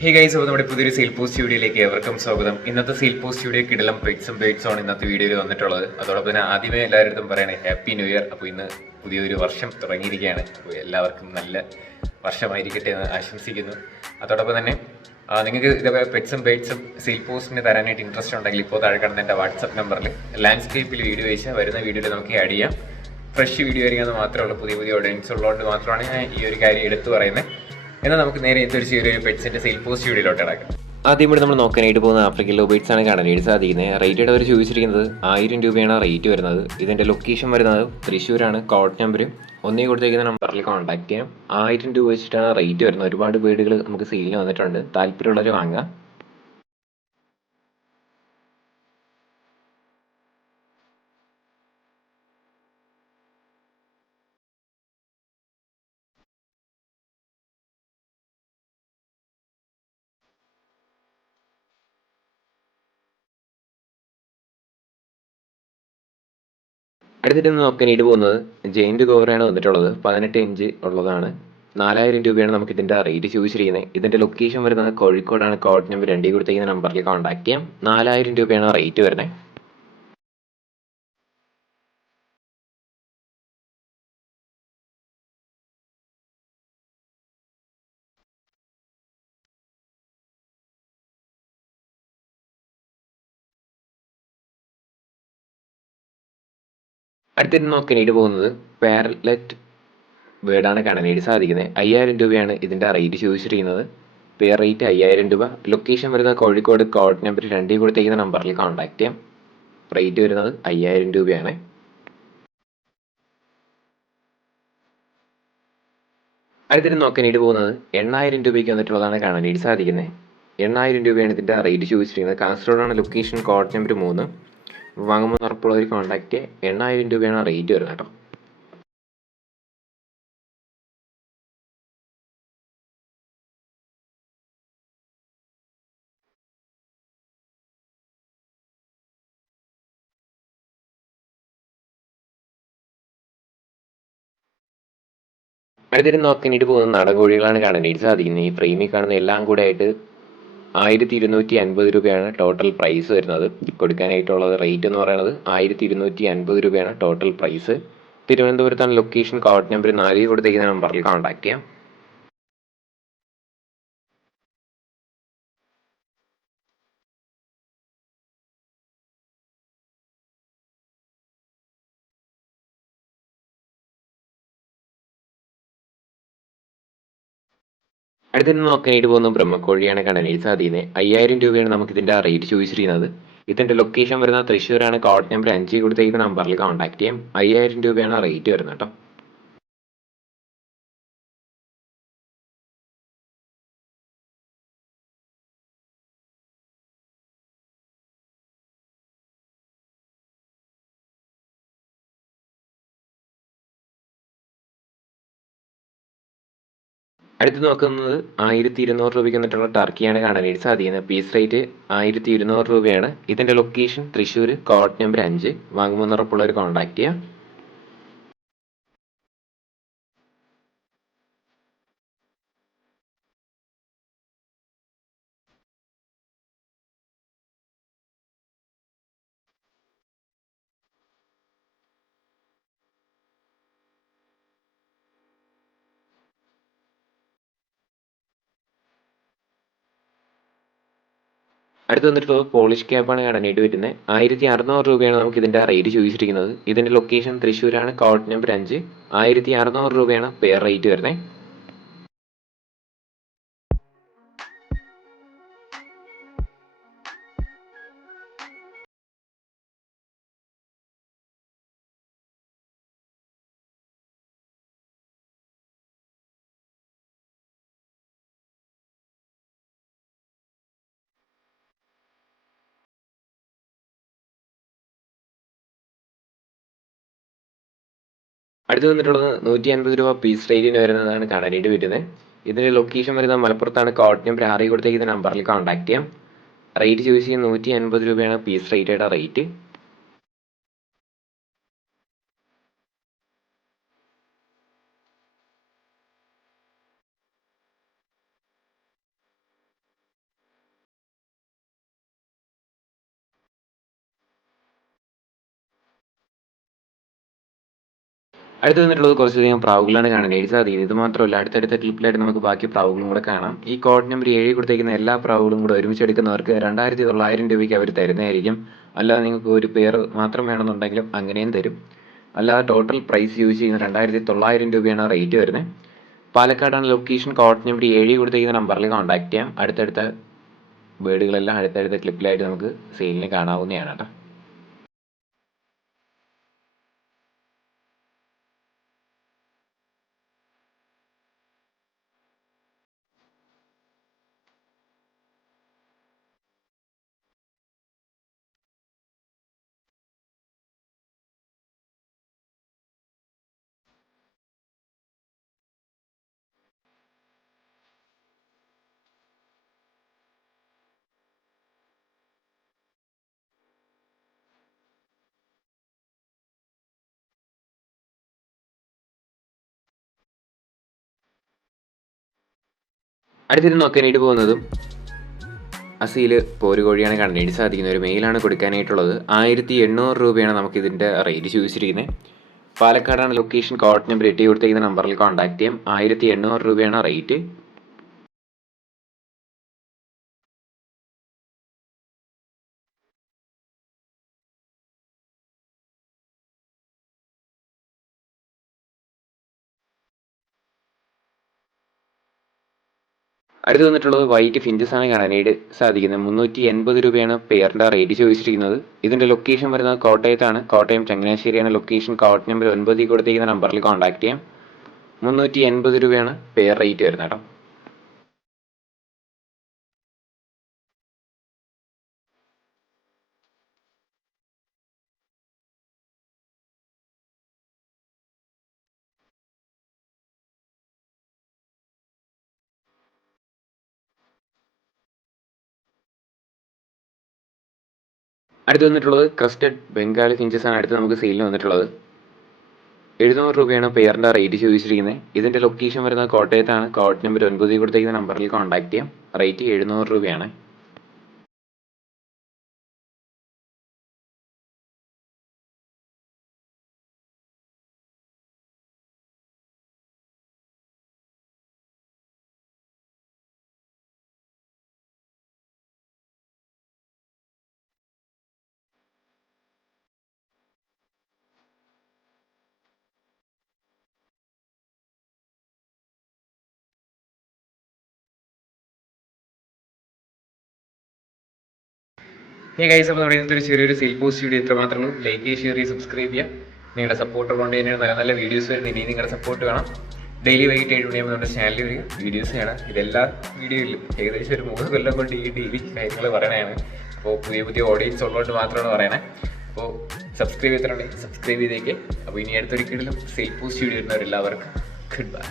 Hey guys, അപ്പോൾ നമ്മുടെ പുതിയൊരു സെയിൽ പോസ്റ്റ് വീഡിയോയിലേക്ക് ഏവർക്കും സ്വാഗതം. ഇന്നത്തെ സെയിൽ പോസ്റ്റ് വീഡിയോ കിടലം പെറ്റ്സും ബേഡ്സും ആണ് ഇന്നത്തെ വീഡിയോയിൽ വന്നിട്ടുള്ളത്. അതോടൊപ്പം തന്നെ ആദ്യമേ എല്ലാവരും പറയണേ ഹാപ്പി ന്യൂ ഇയർ. അപ്പോൾ ഇന്ന് പുതിയൊരു വർഷം തുടങ്ങിയിരിക്കുകയാണ്. അപ്പോൾ എല്ലാവർക്കും നല്ല വർഷമായിരിക്കട്ടെ എന്ന് ആശംസിക്കുന്നു. അതോടൊപ്പം തന്നെ നിങ്ങൾക്ക് ഇതേപോലെ പെറ്റ്സും ബേഡ്സും സെയിൽ പോസ്റ്റിന് തരാനായിട്ട് ഇൻട്രസ്റ്റ് ഉണ്ടെങ്കിൽ ഇപ്പോൾ താഴെ കാണുന്ന എൻ്റെ വാട്സപ്പ് നമ്പറിൽ ലാൻഡ്സ്കേപ്പിൽ വീഡിയോ അയച്ചാൽ വരുന്ന വീഡിയോയിൽ നമുക്ക് ആഡ് ചെയ്യാം. ഫ്രഷ് വീഡിയോ ആയിരിക്കാമെന്ന് മാത്രമേ ഉള്ളൂ. പുതിയ ഓഡിയൻസ് ഉള്ളതുകൊണ്ട് മാത്രമാണ് ഞാൻ ഈ ഒരു കാര്യം എടുത്തു പറയുന്നത്. എന്നാൽ നമുക്ക് നേരെ ഇതൊരു ചെറിയൊരു പെറ്റ്സിന്റെ സെയിൽ പോസ്റ്റ് വീഡിയോയിലോട്ട് ഇടാക്കാം. ആദ്യം ഇവിടെ നമ്മൾ നോക്കാനായിട്ട് പോകുന്ന ആഫ്രിക്കൻ ലോബേറ്റ്സ് ആണ് കാണാനായിട്ട് സാധിക്കുന്നത്. റേറ്റഡ് അവർ ചോദിച്ചിരിക്കുന്നത് 1000 രൂപയാണ് റേറ്റ് വരുന്നത്. ഇതിന്റെ ലൊക്കേഷൻ വരുന്നത് തൃശ്ശൂരാണ്. കോഡ് നമ്പർ ഒന്നേ കൊടുത്തേക്കുന്ന നമ്പറിൽ കോൺടാക്ട് ചെയ്യാം. 1000 രൂപ വെച്ചിട്ടാണ് റേറ്റ് വരുന്നത്. ഒരുപാട് ബേഡുകൾ നമുക്ക് സെയിലിന് വന്നിട്ടുണ്ട്. താല്പര്യമുള്ളവർ വാങ്ങാം. അടുത്തിട്ട് നോക്കാനായിട്ട് പോകുന്നത് ജെയിന്റ് കോബ്രയാണ് വന്നിട്ടുള്ളത്. 18 ഇഞ്ച് ഉള്ളതാണ്. 4000 രൂപയാണ് നമുക്ക് ഇതിന്റെ റേറ്റ് ചോദിച്ചിരിക്കുന്നത്. ഇതിന്റെ ലൊക്കേഷൻ വരുന്നത് കോഴിക്കോടാണ്. കോഡ് നമ്പർ 2 കൊടുത്തേക്കുന്ന നമ്പറിൽ കോൺടാക്ട് ചെയ്യാം. 4000 രൂപയാണ് റേറ്റ് വരുന്നത്. അടുത്തിട്ട് നോക്കാനായിട്ട് പോകുന്നത് പാരലറ്റ് ബേർഡാണ് കാണാനായിട്ട് സാധിക്കുന്നത്. 5000 രൂപയാണ് ഇതിന്റെ റേറ്റ് ചോദിച്ചിരിക്കുന്നത്. പെയർ റേറ്റ് 5000 രൂപ. ലൊക്കേഷൻ വരുന്നത് കോഴിക്കോട്. കോഡ് നമ്പർ 2 കൊടുത്തേക്കുന്ന നമ്പറിൽ കോൺടാക്ട് ചെയ്യാം. റേറ്റ് വരുന്നത് 5000 രൂപയാണ്. അടുത്തിട്ട് നോക്കാനായിട്ട് പോകുന്നത് 8000 രൂപയ്ക്ക് വന്നിട്ടുള്ളതാണ് കാണാനായിട്ട് സാധിക്കുന്നത്. 8000 രൂപയാണ് ഇതിന്റെ റേറ്റ് ചോദിച്ചിരിക്കുന്നത്. കാസർഗോഡാണ് ലൊക്കേഷൻ. Code number 3. വാങ്ങുമ്പോൾ ഉറപ്പുള്ളവർ കോൺടാക്ട് ചെയ്യുക. 8000 രൂപയാണ് റേറ്റ് വരുന്നത് കേട്ടോ. അടുത്തിട്ട് നോക്കാനായിട്ട് പോകുന്ന നാടൻ കോഴികളാണ് കാണാനായിട്ട് സാധിക്കുന്നത്. ഈ ഫ്രെയിമിൽ കാണുന്ന എല്ലാം കൂടെ ആയിട്ട് 1250 രൂപയാണ് ടോട്ടൽ പ്രൈസ് വരുന്നത്. കൊടുക്കാനായിട്ടുള്ളത് റേറ്റ് എന്ന് പറയുന്നത് 1250 രൂപയാണ് ടോട്ടൽ പ്രൈസ്. തിരുവനന്തപുരത്താണ് ലൊക്കേഷൻ. കോഡ് നമ്പർ 4 കൊടുത്തേക്കുന്ന നമ്പറിൽ കോൺടാക്ട് ചെയ്യാം. അടുത്തിട്ട് നോക്കാനായിട്ട് പോകുന്ന ബ്രഹ്മക്കോഴിയാണ് കാണാനായിട്ട് സാധിക്കുന്നത്. 5000 രൂപയാണ് നമുക്ക് ഇതിന്റെ റേറ്റ് ചോദിച്ചിരിക്കുന്നത്. ഇതിന്റെ ലൊക്കേഷൻ വരുന്നത് തൃശ്ശൂരാണ്. കോഡ് നമ്പർ 5 കൊടുത്തേക്കുന്ന നമ്പറിൽ കോൺടാക്ട് ചെയ്യാം. 5000 രൂപയാണ് റേറ്റ് വരുന്നത് കേട്ടോ. അടുത്ത് നോക്കുന്നത് 1200 രൂപയ്ക്ക് വന്നിട്ടുള്ള ടർക്കിയാണ് കാണാനായിട്ട് സാധിക്കുന്നത്. പീസ് റേറ്റ് 1200 രൂപയാണ്. ഇതിന്റെ ലൊക്കേഷൻ തൃശ്ശൂർ. Code number 5. വാങ്ങുമ്പോൾ ഉറപ്പുള്ളവർ കോൺടാക്ട് ചെയ്യാം. അടുത്ത് വന്നിട്ട് പോളിഷ് ക്യാപ്പാണ് കാണാനായിട്ട് വരുന്നത്. 1600 രൂപയാണ് നമുക്ക് ഇതിന്റെ റേറ്റ് ചോദിച്ചിരിക്കുന്നത്. ഇതിന്റെ ലൊക്കേഷൻ തൃശ്ശൂരാണ്. Code number 5. 1600 രൂപയാണ് പെയർ റേറ്റ് വരുന്നത്. അടുത്ത് വന്നിട്ടുള്ളത് 150 രൂപ പീസ് റേറ്റിന് വരുന്നതാണ് കാണാനായിട്ട് വരുന്നത്. ഇതിന്റെ ലൊക്കേഷൻ വരുന്നത് മലപ്പുറത്താണ്. കോഡ് നമ്പർ 6 കൊടുത്തേക്കുന്ന നമ്പറിൽ കോൺടാക്ട് ചെയ്യാം. റേറ്റ് ചോദിച്ചിരിക്കുന്നത് 150 രൂപയാണ് പീസ് റേറ്റയുടെ റേറ്റ്. അടുത്ത് വന്നിട്ടുള്ളത് കുറച്ചധികം പ്രാവുകളാണ് കാണാനായിട്ട് സാധിക്കുന്നത്. ഇത് മാത്രമല്ല അടുത്തടുത്ത ക്ലിപ്പിലായിട്ട് നമുക്ക് ബാക്കി പ്രാവുകളും കൂടെ കാണാം. ഈ കോഡ് നമ്പർ 7 കൊടുത്തേക്കുന്ന എല്ലാ പ്രാവുകളും കൂടെ ഒരുമിച്ച് എടുക്കുന്നവർക്ക് 2,900 രൂപയ്ക്ക് അവർ തരുന്നതായിരിക്കും. അല്ലാതെ നിങ്ങൾക്ക് ഒരു പെയർ മാത്രം വേണമെന്നുണ്ടെങ്കിലും അങ്ങനെയും തരും. അല്ലാതെ ടോട്ടൽ പ്രൈസ് യൂസ് ചെയ്യുന്ന 2,900 രൂപയാണ് റേറ്റ് വരുന്നത്. പാലക്കാടാണ് ലൊക്കേഷൻ. കോഡ് നമ്പർ 7 കൊടുത്തേക്കുന്ന നമ്പറിൽ കോൺടാക്ട് ചെയ്യാം. അടുത്തടുത്ത ബേഡുകളെല്ലാം അടുത്തടുത്ത ക്ലിപ്പിലായിട്ട് നമുക്ക് സെയിലിന് കാണാവുന്നതാണ് കേട്ടോ. അടുത്തിരുന്ന് നോക്കാനായിട്ട് പോകുന്നതും അസീൽ പോരുകോഴിയാണ് കാണാനായിട്ട് സാധിക്കുന്നത്. ഒരു മെയിലാണ് കൊടുക്കാനായിട്ടുള്ളത്. 1,800 രൂപയാണ് നമുക്ക് ഇതിൻ്റെ റേറ്റ് ചോദിച്ചിരിക്കുന്നത്. പാലക്കാടാണ് ലൊക്കേഷൻ. കോഡ് നമ്പർ 8 കൊടുത്തേക്കുന്ന നമ്പറിൽ കോൺടാക്ട് ചെയ്യാം. 1,800 രൂപയാണ് റേറ്റ്. അടുത്ത് വന്നിട്ടുള്ളത് വൈറ്റ് ഫിഞ്ചസ് ആണ് കാണാനായിട്ട് സാധിക്കുന്നത്. 380 രൂപയാണ് പെയറിൻ്റെ റേറ്റ് ചോദിച്ചിരിക്കുന്നത്. ഇതിൻ്റെ ലൊക്കേഷൻ വരുന്നത് കോട്ടയത്താണ്. കോട്ടയം ചങ്ങനാശ്ശേരിയാണ് ലൊക്കേഷൻ. കോഡ് നമ്പർ 9 കൊടുത്തിരിക്കുന്ന നമ്പറിൽ കോൺടാക്ട് ചെയ്യാം. 380 രൂപയാണ് പെയർ റേറ്റ് വരുന്നത് കേട്ടോ. അടുത്ത് വന്നിട്ടുള്ളത് ക്രസ്റ്റഡ് ബംഗാളി ഫിഞ്ചസ് ആണ് അടുത്ത് നമുക്ക് സെയിലിന് വന്നിട്ടുള്ളത്. 700 രൂപയാണ് പെയറിൻ്റെ റേറ്റ് ചോദിച്ചിരിക്കുന്നത്. ഇതിൻ്റെ ലൊക്കേഷൻ വരുന്നത് കോട്ടയത്താണ്. കോഡ് നമ്പർ 9 കൊടുത്തിരിക്കുന്ന നമ്പറിൽ കോൺടാക്ട് ചെയ്യാം. റേറ്റ് 700 രൂപയാണ്. ഗൈസ്, അപ്പോൾ നമ്മുടെ ഇന്നത്തെ ഒരു ചെറിയൊരു സെയിൽ പോസ്റ്റ് വീഡിയോ ഇത്ര മാത്രമേ ഉള്ളൂ. ലൈക്ക് ചെയ്യുക, ഷെയർ ചെയ്യുക, സബ്സ്ക്രൈബ് ചെയ്യുക. നിങ്ങളുടെ സപ്പോർട്ട് കൊണ്ട് തന്നെയാണ് നല്ല നല്ല വീഡിയോസ് വരുന്നത്. ഇനി നിങ്ങളുടെ സപ്പോർട്ട് വേണം. ഡെയിലി വൈകിട്ട് 7 മണിയാകുമ്പോൾ നമ്മുടെ ചാനലിൽ വരിക വീഡിയോസ് ചെയ്യണം. ഇതെല്ലാ വീഡിയോയിലും ഏകദേശം ഒരു 3 കൊല്ലം കൊണ്ട് ഈ ഡെയിലി കാര്യങ്ങൾ പറയണതാണ്. അപ്പോൾ പുതിയ പുതിയ ഓഡിയൻസ് ഉള്ളതുകൊണ്ട് മാത്രമാണ് പറയണേ. അപ്പോൾ സബ്സ്ക്രൈബ് ചെയ്തിട്ടുണ്ടെങ്കിൽ സബ്സ്ക്രൈബ് ചെയ്തേക്ക്. അപ്പോൾ ഇനി അടുത്തൊരിക്കലും സെയിൽ പോസ്റ്റ് വീഡിയോ വരുന്നവരെല്ലാവർക്കും ഗുഡ് ബൈ.